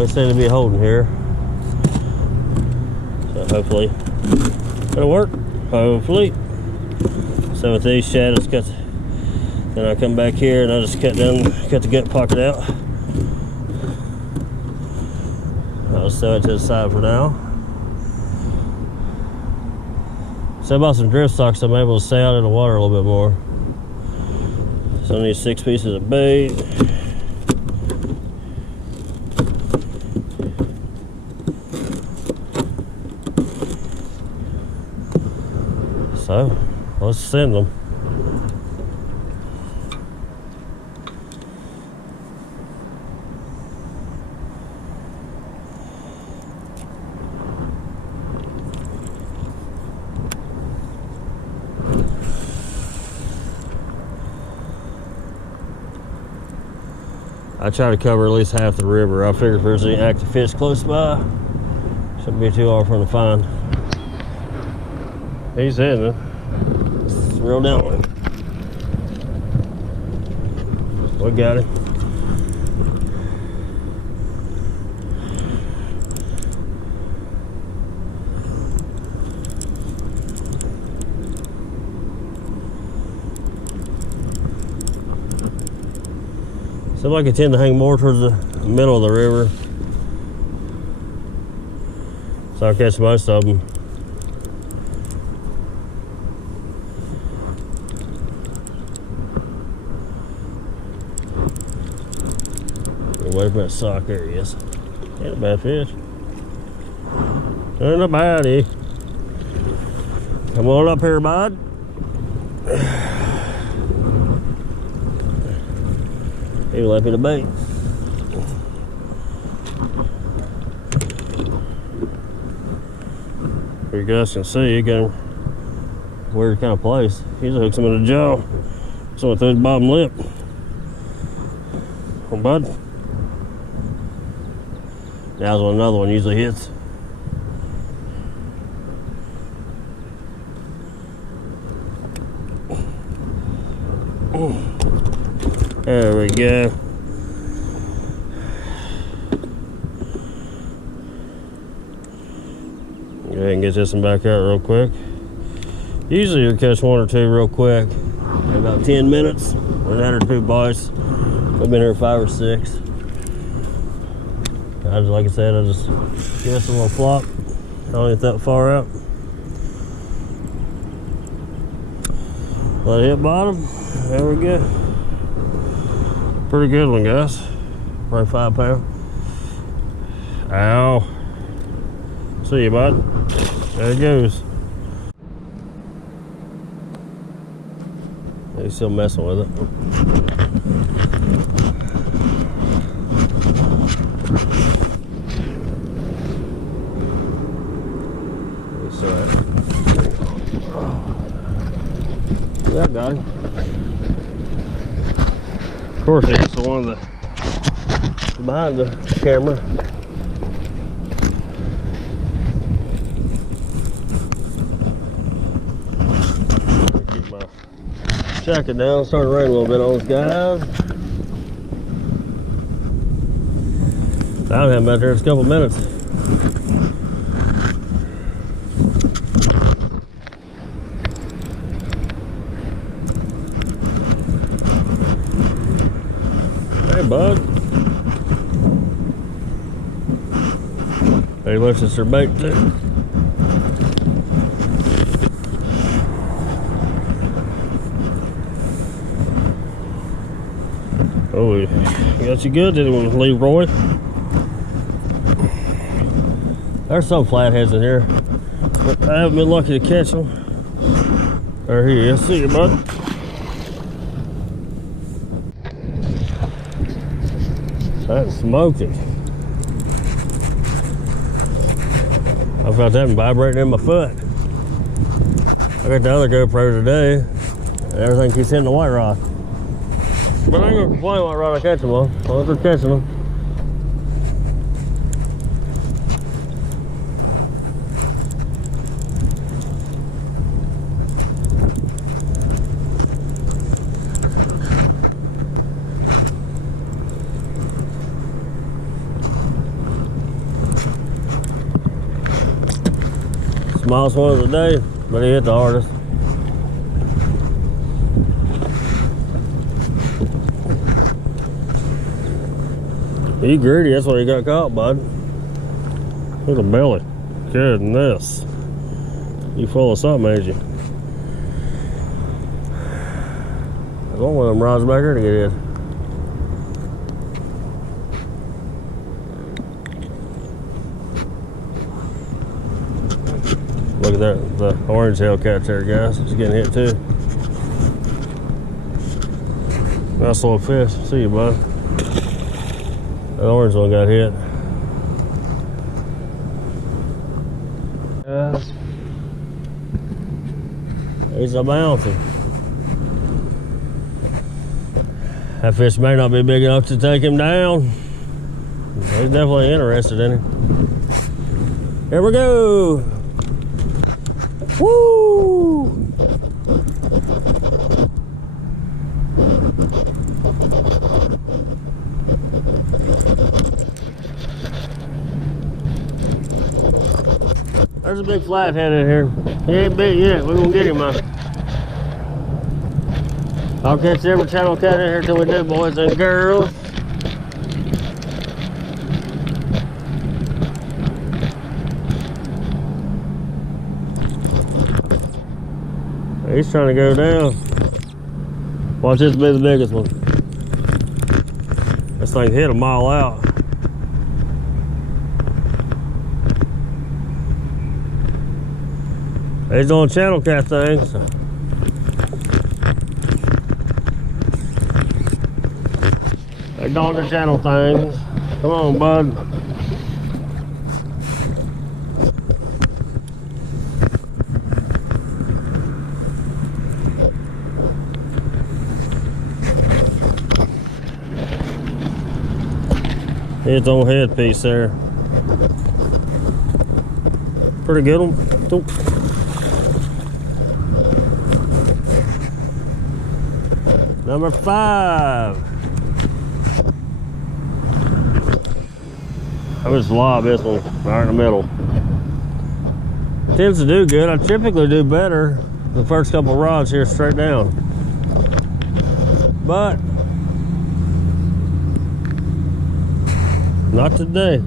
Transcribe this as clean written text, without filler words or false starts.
We seem to be holding here. So hopefully it'll work. Hopefully. So with these shadows cut, then I come back here and I just cut the gut pocket out. I'll sew it to the side for now. So I bought some drift stocks so I'm able to stay out in the water a little bit more. So I need 6 pieces of bait. So let's send them. I try to cover at least half the river. I figure if there's any active fish close by, shouldn't be too hard for them to find. He's hitting it. It's real down one. We got it. Seems like I tend to hang more towards the middle of the river, so I'll catch most of them. Get away from that sock. There he is. Ain't a bad fish. Ain't a baddie. Come on up here, bud. He left me the bait. You guys can see, you got a weird kind of place. He's hooked him in the jaw. Someone threw his bottom lip. Oh, bud. Now's when another one usually hits. There we go. Go ahead and get this one back out real quick. Usually you'll catch 1 or 2 real quick. In about 10 minutes. We've had her 2 bites. We've been here 5 or 6. Like I said, I just give us a little flop. I don't get that far out. Let it hit bottom. There we go. Pretty good one, guys. Probably 5 pound. Ow. See you, bud. There it goes. He's still messing with it. Yeah, I got him. Of course, it's the one behind the camera. Keep my jacket down. Started raining a little bit on this guy. I haven't been out there in a couple minutes. Hey, bud. He left us their bait too. Oh, he got you good, didn't want to leave, Roy. There's some flatheads in here, but I haven't been lucky to catch them. There he is. See you, bud. That smoked it. I felt that vibrating in my foot. I got the other GoPro today, and everything keeps hitting the white rock. But I ain't gonna complain what rod I catch them on, as long as we're catching them. Smallest one of the day, but he hit the hardest. He greedy, that's why he got caught, bud. Look at the belly. Goodness. You full of something, ain't you? I don't want them rods back here to get in. Look at that, the orange hellcat there, guys. It's getting hit too. Nice little fish. See you, bud. That orange one got hit. He's a bouncy. That fish may not be big enough to take him down. He's definitely interested in him. Here we go. Woo! There's a big flathead in here. He ain't big yet. We're gonna get him, man. I'll catch every channel cat in here till we do, boys and girls. He's trying to go down. Watch this be the biggest one. This thing hit a mile out. He's doing channel cat things. They're doing the channel things. Come on, bud. His own headpiece there. Pretty good one. Number 5. I just lob this one right in the middle. Tends to do good. I typically do better the first couple rods here straight down. But not today.